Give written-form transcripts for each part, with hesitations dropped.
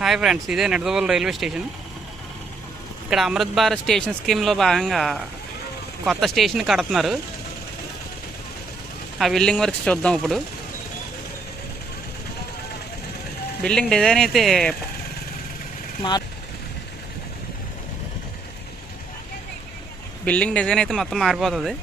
Hi friends, ఇదే Nidadavolu railway station. ఇక్కడ Amrit Bharat station స్కీమ్లో భాగంగా కొత్త స్టేషన్ కడుతున్నారు. ఆ బిల్డింగ్ వర్క్స్ చూద్దాం. ఇప్పుడు బిల్డింగ్ డిజైన్ అయితే మొత్తం మారిపోతుంది.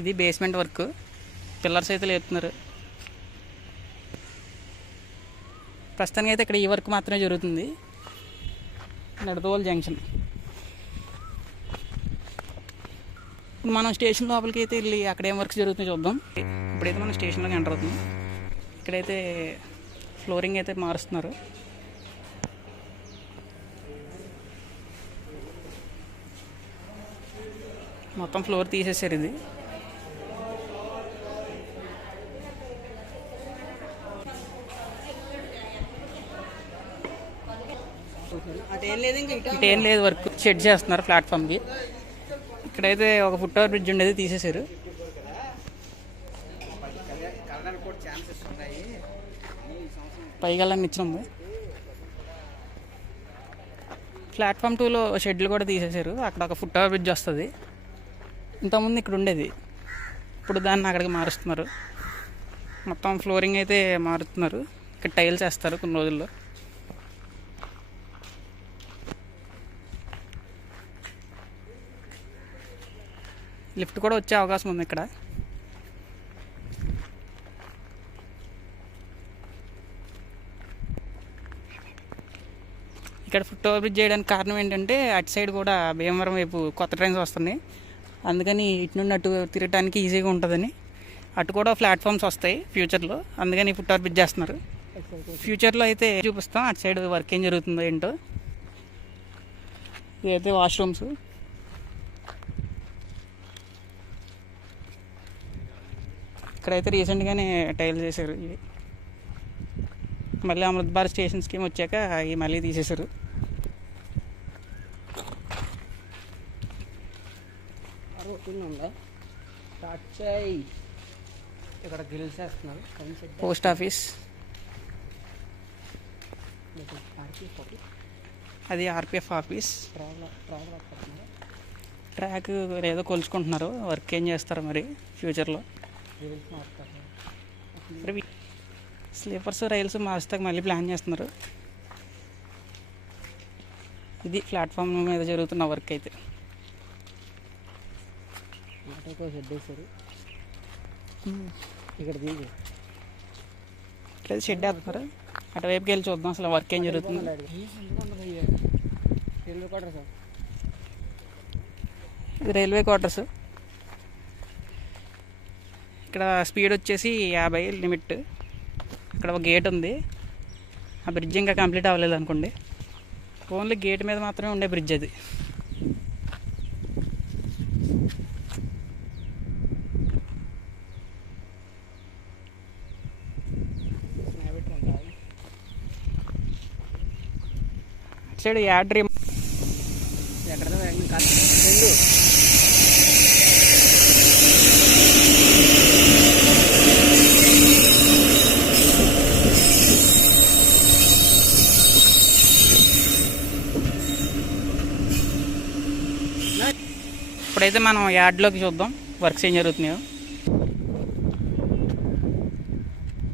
ఇది బేస్మెంట్ వర్క్, పిల్లర్స్ అయితే లేపుతున్నారు. ప్రస్తుతానికి అయితే ఇక్కడ ఈ వర్క్ మాత్రమే జరుగుతుంది. నిడదవోలు జంక్షన్. ఇప్పుడు మనం స్టేషన్ లోపలికి అయితే వెళ్ళి అక్కడ ఏం వర్క్స్ జరుగుతుందో చూద్దాం. ఇప్పుడైతే మనం స్టేషన్లోకి ఎంటర్ అవుతున్నాం. ఇక్కడైతే ఫ్లోరింగ్ అయితే మారుస్తున్నారు. మొత్తం ఫ్లోర్ తీసేసారు. ఇది ఇటేం లేదు, వర్క్ షెడ్ చేస్తున్నారు ప్లాట్ఫామ్కి. ఇక్కడైతే ఒక ఫుట్ ఓవర్ బ్రిడ్జ్ ఉండేది తీసేశారు. పైగల్లా నిచ్చింది. ప్లాట్ఫామ్ 2లో షెడ్లు కూడా తీసేశారు. అక్కడ ఒక ఫుట్ ఓవర్ బ్రిడ్జ్ వస్తుంది. ఇంతకుముందు ఇక్కడ ఉండేది, ఇప్పుడు దాన్ని అక్కడికి మారుస్తున్నారు. మొత్తం ఫ్లోరింగ్ అయితే మారుతున్నారు. ఇక్కడ టైల్స్ వేస్తారు కొన్ని రోజుల్లో. లిఫ్ట్ కూడా వచ్చే అవకాశం ఉంది ఇక్కడ. ఇక్కడ ఫుట్ ఓవర్ బ్రిడ్జ్ చేయడానికి కారణం ఏంటంటే అటు సైడ్ కూడా భీమవరం వైపు కొత్త ట్రైన్స్ వస్తున్నాయి. అందుకని ఇటు నుండి అటు తిరగడానికి ఈజీగా ఉంటుందని అటు కూడా ప్లాట్ఫామ్స్ వస్తాయి ఫ్యూచర్లో. అందుకని ఫుట్ ఓవర్ బ్రిడ్జ్ చేస్తున్నారు. ఫ్యూచర్లో అయితే చూపిస్తాం అటు సైడ్ వర్క్ ఏం జరుగుతుందో ఏంటో. ఇదైతే వాష్రూమ్స్. ఇక్కడైతే రీసెంట్గానే టైల్స్ చేశారు. ఇవి మళ్ళీ అమృత్ భారత్ స్టేషన్ స్కీమ్ వచ్చాక ఇవి మళ్ళీ తీసేశారు. ఇక్కడ గ్రిల్స్ వేస్తున్నారు. పోస్ట్ ఆఫీస్, అది ఆర్పిఎఫ్ ఆఫీస్. ట్రాక్ ఏదో కొలుచుకుంటున్నారు. వర్క్ ఏం చేస్తారు మరి ఫ్యూచర్లో. స్లీపర్స్ రైల్స్ మార్చుతాక మళ్ళీ ప్లాన్ చేస్తున్నారు. ఇది ప్లాట్ఫామ్ మీద జరుగుతున్న వర్క్ అయితే. ఇక్కడ షెడ్ వేస్తున్నారు. అటువైపుకి వెళ్ళి చూద్దాం అసలు వర్క్ ఏం జరుగుతుంది. ఇది రైల్వే క్వార్టర్స్. ఇక్కడ స్పీడ్ వచ్చేసి 50 లిమిట్. ఇక్కడ ఒక గేట్ ఉంది. ఆ బ్రిడ్జ్ ఇంకా కంప్లీట్ అవ్వలేదు అనుకోండి. ఓన్లీ గేట్ మీద మాత్రమే ఉండే బ్రిడ్జ్ అది. అటు సైడ్ యాడ్రీ ఎక్కడ ఇప్పుడైతే మనం యార్డ్లోకి చూద్దాం వర్క్స్ ఏం జరుగుతున్నాయో.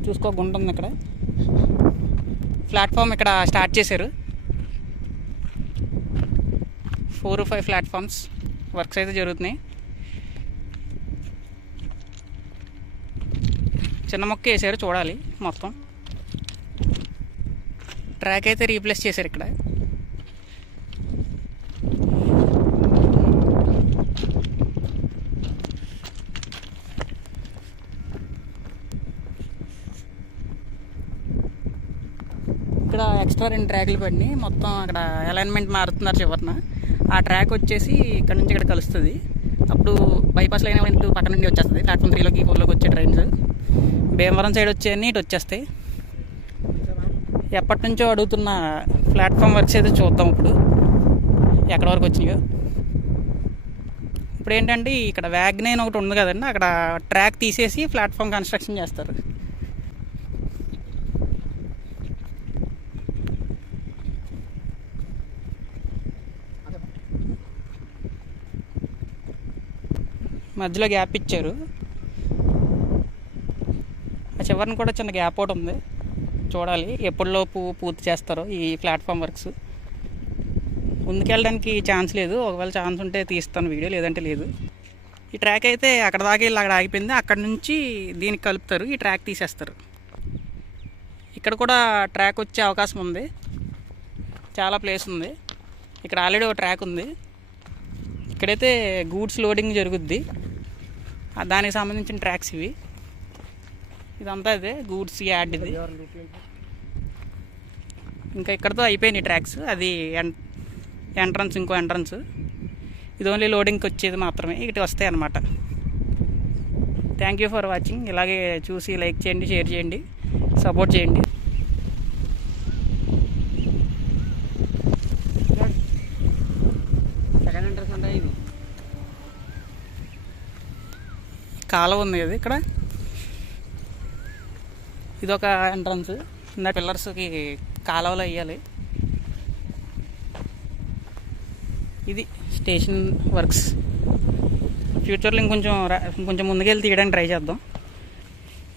చూసుకోకుండా ఇక్కడ ప్లాట్ఫామ్ ఇక్కడ స్టార్ట్ చేశారు. 4 or 5 ప్లాట్ఫామ్స్ వర్క్స్ అయితే జరుగుతున్నాయి. చిన్న మొక్క వేసారు, చూడాలి. మొత్తం ట్రాక్ అయితే రీప్లేస్ చేశారు. ఇక్కడ ఇక్కడ ఎక్స్ట్రా 2 ట్రాక్లు పడినాయి. మొత్తం అక్కడ అలైన్మెంట్ మారుతున్నారు చివరిన. ఆ ట్రాక్ వచ్చేసి ఇక్కడ నుంచి ఇక్కడ కలుస్తుంది. అప్పుడు బైపాస్ లైన్ ఇటు పక్క నుండి వచ్చేస్తుంది, ప్లాట్ఫామ్ 3లోకి 4లోకి వచ్చే ట్రైన్స్. భీమవరం సైడ్ వచ్చేయన్నీ ఇటు వచ్చేస్తాయి. ఎప్పటి నుంచో అడుగుతున్న ప్లాట్ఫామ్ వర్క్స్ అయితే చూద్దాం ఇప్పుడు ఎక్కడి వరకు వచ్చినాయో. ఇప్పుడు ఏంటంటే ఇక్కడ వ్యాగ్నైన్ ఒకటి ఉంది కదండి, అక్కడ ట్రాక్ తీసేసి ప్లాట్ఫామ్ కన్స్ట్రక్షన్ చేస్తారు. మధ్యలో గ్యాప్ ఇచ్చారు, ఆ చివరిని కూడా చిన్న గ్యాప్ ఒకటి ఉంది. చూడాలి ఎప్పటిలోపు పూర్తి చేస్తారో ఈ ప్లాట్ఫామ్ వర్క్స్. ముందుకెళ్ళడానికి ఛాన్స్ లేదు, ఒకవేళ ఛాన్స్ ఉంటే తీస్తాను వీడియో, లేదంటే లేదు. ఈ ట్రాక్ అయితే అక్కడ దాకా వెళ్ళి అక్కడ ఆగిపోయింది, అక్కడ నుంచి దీనికి కలుపుతారు, ఈ ట్రాక్ తీసేస్తారు. ఇక్కడ కూడా ట్రాక్ వచ్చే అవకాశం ఉంది, చాలా ప్లేస్ ఉంది. ఇక్కడ ఆల్రెడీ ఒక ట్రాక్ ఉంది. ఇక్కడైతే గూడ్స్ లోడింగ్ జరుగుద్ది, దానికి సంబంధించిన ట్రాక్స్ ఇవి. ఇదంతా ఇదే గూడ్స్ యార్డ్ ఇది. ఇంకా ఇక్కడతో అయిపోయినాయి ట్రాక్స్. అది ఎంట్రన్స్, ఇంకో ఎంట్రన్స్. ఇది ఓన్లీ లోడింగ్కి వచ్చేది మాత్రమే, ఇటు వస్తాయి అన్నమాట. Thank you for watching. ఇలాగే చూసి లైక్ చేయండి, షేర్ చేయండి, సపోర్ట్ చేయండి. సెకండ్ ఎంట్రన్స్ అంటే ఇది కాలువ ఉంది కదా ఇక్కడ, ఇదొక ఎంట్రన్స్. ఇందా పిల్లర్స్కి కాలువలు వేయాలి. ఇది స్టేషన్ వర్క్స్. ఫ్యూచర్లో ఇంకొంచెం ముందుకెళ్ళి తీయడానికి ట్రై చేద్దాం.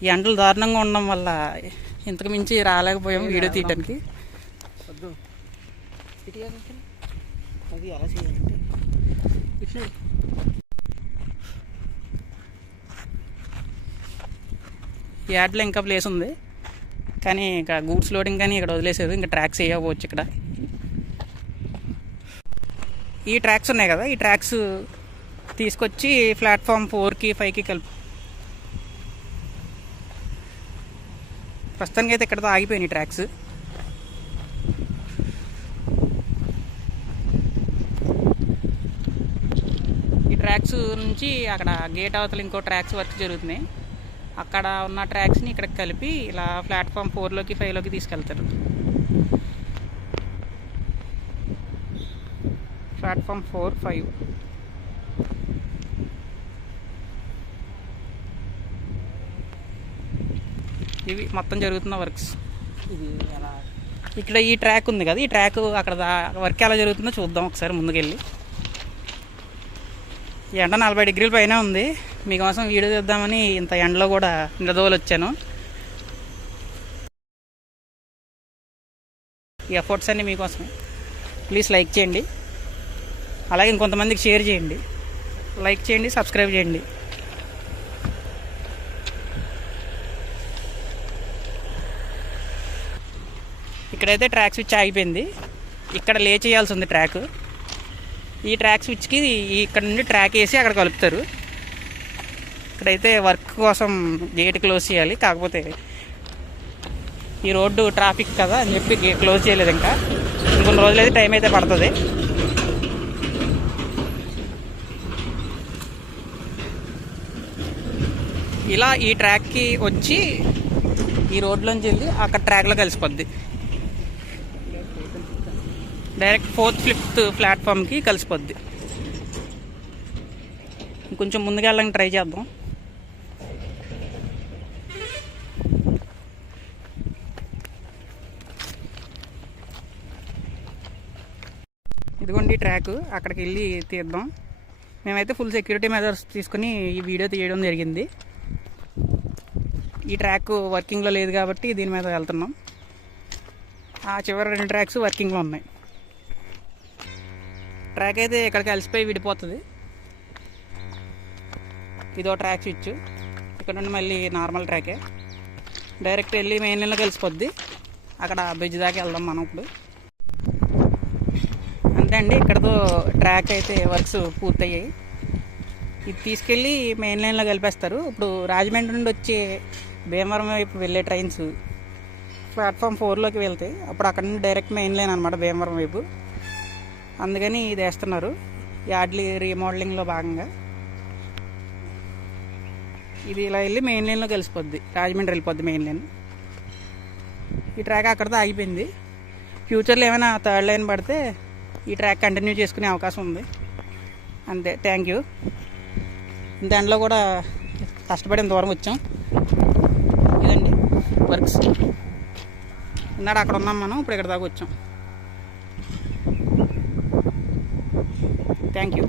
ఈ ఎండలు దారుణంగా ఉండడం వల్ల ఇంతకు మించి రాలేకపోయాం వీడియో తీయడానికి. ఈ యాడ్లో ఇంకా ప్లేస్ ఉంది, కానీ ఇంకా గూడ్స్ లోడింగ్ కానీ ఇక్కడ వదిలేసారు. ఇంకా ట్రాక్స్ వేయకపోవచ్చు. ఇక్కడ ఈ ట్రాక్స్ ఉన్నాయి కదా, ఈ ట్రాక్స్ తీసుకొచ్చి ప్లాట్ఫామ్ 4కి 5కి కలిపి ప్రస్తుతానికి అయితే ఇక్కడతో ఆగిపోయినాయి ట్రాక్స్. ఈ ట్రాక్స్ నుంచి అక్కడ గేట్ అవతల ఇంకో ట్రాక్స్ వర్క్ జరుగుతున్నాయి. అక్కడ ఉన్న ట్రాక్స్ని ఇక్కడికి కలిపి ఇలా ప్లాట్ఫామ్ 4లోకి 5లోకి తీసుకెళ్తారు. ప్లాట్ఫామ్ 4, 5 ఇవి మొత్తం జరుగుతున్న వర్క్స్. ఇక్కడ ఈ ట్రాక్ ఉంది కదా, ఈ ట్రాక్ అక్కడ వర్క్ ఎలా జరుగుతుందో చూద్దాం ఒకసారి ముందుకెళ్ళి. ఈ ఎండ 40 డిగ్రీల పైన ఉంది. మీకోసం వీడియో తీద్దామని ఇంత ఎండలో కూడా నిలదోలు వచ్చాను. ఈ ఎఫర్ట్స్ అన్నీ మీకోసం. ప్లీజ్ లైక్ చేయండి, అలాగే ఇంకొంతమందికి షేర్ చేయండి. లైక్ చేయండి, సబ్స్క్రైబ్ చేయండి. ఇక్కడైతే ట్రాక్ స్విచ్ ఆగిపోయింది, ఇక్కడ లే చేయాల్సి ఉంది ట్రాక్. ఈ ట్రాక్ స్విచ్కి ఇక్కడ నుండి ట్రాక్ వేసి అక్కడ కలుపుతారు. ఇక్కడైతే వర్క్ కోసం గేట్ క్లోజ్ చేయాలి, కాకపోతే ఈ రోడ్డు ట్రాఫిక్ కదా అని చెప్పి గేట్ క్లోజ్ చేయలేదు. ఇంకా ఇంకొన్ని రోజులైతే టైం అయితే పడుతుంది. ఇలా ఈ ట్రాక్కి వచ్చి ఈ రోడ్లోంచి వెళ్ళి అక్కడ ట్రాక్లో కలిసిపోద్ది. Direct 4th, 5th ప్లాట్ఫామ్కి కలిసిపోద్ది. కొంచెం ముందుకు వెళ్ళడానికి ట్రై చేద్దాం. ఇదిగోండి ట్రాక్, అక్కడికి వెళ్ళి తీద్దాం. మేమైతే ఫుల్ సెక్యూరిటీ మెజర్స్ తీసుకుని ఈ వీడియో తీయడం జరిగింది. ఈ ట్రాక్ వర్కింగ్లో లేదు కాబట్టి దీని మీద వెళ్తున్నాం. ఆ చివరి 2 ట్రాక్స్ వర్కింగ్లో ఉన్నాయి. ట్రాక్ అయితే ఇక్కడికి కలిసిపోయి విడిపోతుంది. ఇదో ట్రాక్ స్విచ్, ఇక్కడ నుండి మళ్ళీ నార్మల్ ట్రాకే డైరెక్ట్ వెళ్ళి మెయిన్ లైన్లో కలిసిపోద్ది. అక్కడ బ్రిడ్జ్ దాకా వెళ్దాం మనం ఇప్పుడు. అంతే అండి, ఇక్కడతో ట్రాక్ అయితే వర్క్స్ పూర్తయ్యాయి. ఇది తీసుకెళ్ళి మెయిన్ లైన్లో కలిపేస్తారు. ఇప్పుడు రాజమండ్రి నుండి వచ్చే భీమవరం వైపు వెళ్ళే ట్రైన్స్ ప్లాట్ఫామ్ 4లోకి వెళ్తాయి. అప్పుడు అక్కడ నుండి డైరెక్ట్ మెయిన్ లైన్ అనమాట భీమవరం వైపు. అందుకని ఇది వేస్తున్నారు యార్డ్లీ రీమోడలింగ్లో భాగంగా. ఇది ఇలా వెళ్ళి మెయిన్ లైన్లో కలిసిపోద్ది, రాజమండ్రి వెళ్ళిపోద్ది మెయిన్ లైన్. ఈ ట్రాక్ అక్కడితో ఆగిపోయింది. ఫ్యూచర్లో ఏమైనా థర్డ్ లైన్ పడితే ఈ ట్రాక్ కంటిన్యూ చేసుకునే అవకాశం ఉంది. అంతే, థ్యాంక్ యూ. దాంట్లో కూడా కష్టపడిన దూరం వచ్చాం. ఇదండి వర్క్స్. ఉన్నాడు అక్కడ ఉన్నాం మనం, ఇప్పుడు ఇక్కడ దాకా వచ్చాం. Thank you.